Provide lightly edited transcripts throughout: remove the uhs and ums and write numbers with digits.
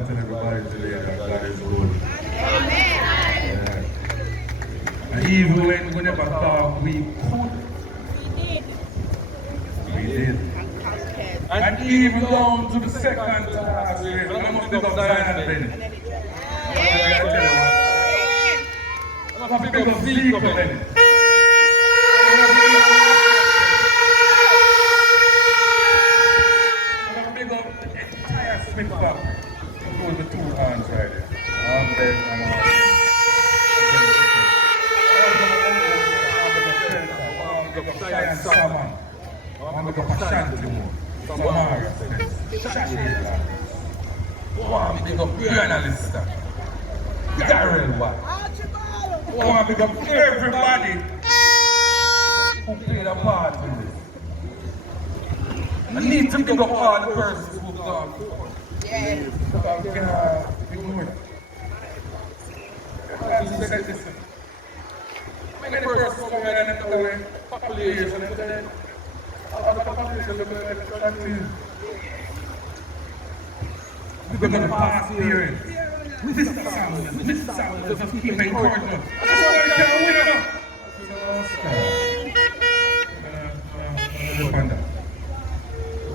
and tell everybody today that God is good. Amen. And even when we never thought we could, we did. And even down to the second to last race, I must pick up Zion Bennett. I must pick up Zeke Bennett. Smith back, include the two hands right there. Big up journalist, Darrell Watt. Big up everybody who played a part in this. I need to big up all the persons who've gone forward. Yes. Because we cannot ignore it. Many persons come in and away, population, and then other population look at the country. We're going to pass here. Mr. Sanders, just keep encouraging us. That's why we can't win enough.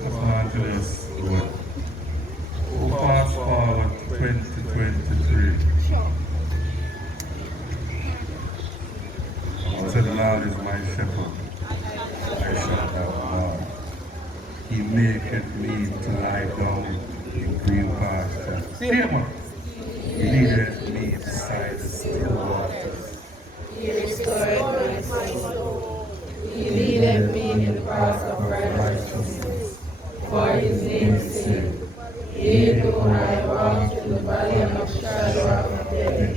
Los Angeles, we'll fast forward to 2023. I said, the Lord is my shepherd. I shall have none. He maketh me to lie down in green pastures. See him? He leadeth me beside the still waters. He restored my soul. He leadeth me in the paths of righteousness for his name's sake. Yea, though I walk through the valley of the shadow of death,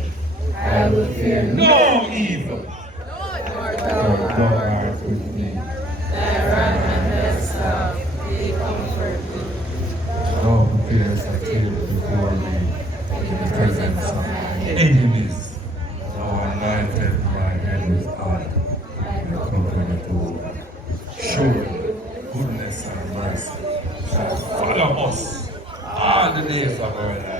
I will fear no evil. For thou art with me. Thy rod and thy staff, they comfort me. Thou preparest a table before me in the presence of my enemies. Thou anointed my head with oil, and the covenant over. Surely goodness and mercy shall follow us all the days of our life.